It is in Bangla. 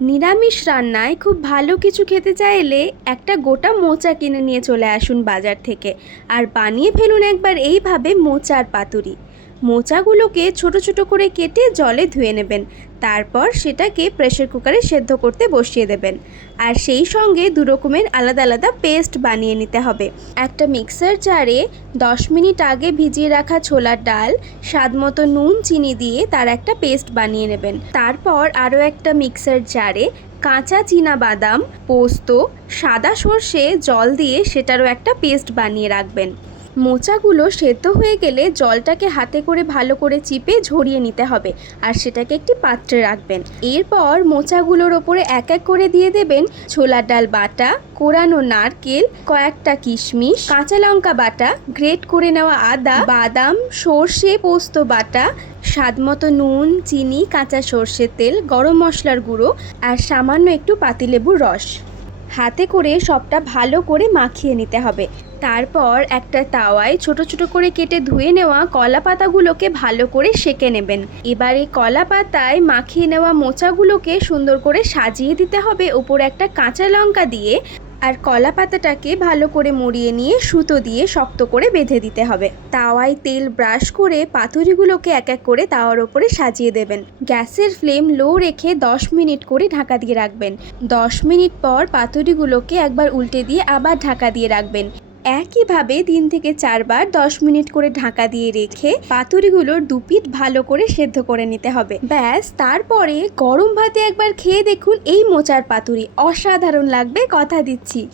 নিরামিষ রান্নায় খুব ভালো কিছু খেতে চাইলে একটা গোটা মোচা কিনে নিয়ে চলে আসুন বাজার থেকে। আর বানিয়ে ফেলুন একবার এইভাবে মোচার পাতুরি। মোচাগুলোকে ছোট ছোট করে কেটে জলে ধুয়ে নেবেন। তারপর সেটাকে প্রেশার কুকারে সেদ্ধ করতে বসিয়ে দেবেন। আর সেই সঙ্গে দু রকমের আলাদা আলাদা পেস্ট বানিয়ে নিতে হবে। একটা মিক্সার জারে দশ মিনিট আগে ভিজিয়ে রাখা ছোলার ডাল, স্বাদ মতো নুন, চিনি দিয়ে তার একটা পেস্ট বানিয়ে নেবেন। তারপর আরও একটা মিক্সার জারে কাঁচা চীনা বাদাম পোস্ত, সাদা সর্ষে, জল দিয়ে সেটারও একটা পেস্ট বানিয়ে রাখবেন। মোচাগুলো সেদ্ধ হয়ে গেলে জলটাকে হাতে করে ভালো করে চিপে ঝরিয়ে নিতে হবে আর সেটাকে একটি পাত্রে রাখবেন। এরপর মোচাগুলোর ওপরে এক এক করে দিয়ে দেবেন ছোলার ডাল বাটা, কোরানো নারকেল, কয়েকটা কিশমিশ, কাঁচা লঙ্কা বাটা, গ্রেট করে নেওয়া আদা, বাদাম, সর্ষে পোস্ত বাটা, স্বাদমতো নুন, চিনি, কাঁচা সর্ষের তেল, গরম মশলার গুঁড়ো আর সামান্য একটু পাতিলেবুর রস। হাতে করে সবটা ভালো করে মাখিয়ে নিতে হবে। তারপর একটা তাওয়ায় ছোট ছোট করে কেটে ধুয়ে নেওয়া কলা পাতাগুলোকে ভালো করে সেকে নেবেন। এবার এই কলা পাতায় মাখিয়ে নেওয়া মোচাগুলোকে সুন্দর করে সাজিয়ে দিতে হবে। ওপরে একটা কাঁচা লঙ্কা দিয়ে আর কলা পাতাটাকে ভালো করে মুড়িয়ে নিয়ে সুতো দিয়ে শক্ত করে বেঁধে দিতে হবে। তাওয়ায় তেল ব্রাশ করে পাতুরিগুলোকে এক এক করে তাওয়ার ওপরে সাজিয়ে দেবেন। গ্যাসের ফ্লেম লো রেখে দশ মিনিট করে ঢাকা দিয়ে রাখবেন। দশ মিনিট পর পাতুরিগুলোকে একবার উল্টে দিয়ে আবার ঢাকা দিয়ে রাখবেন। একইভাবে তিন থেকে চারবার দশ মিনিট করে ঢাকা দিয়ে রেখে পাতুরিগুলোর দুপিট ভালো করে সেদ্ধ করে নিতে হবে। ব্যাস, তারপরে গরম ভাতে একবার খেয়ে দেখুন এই মোচার পাতুরি। অসাধারণ লাগবে, কথা দিচ্ছি।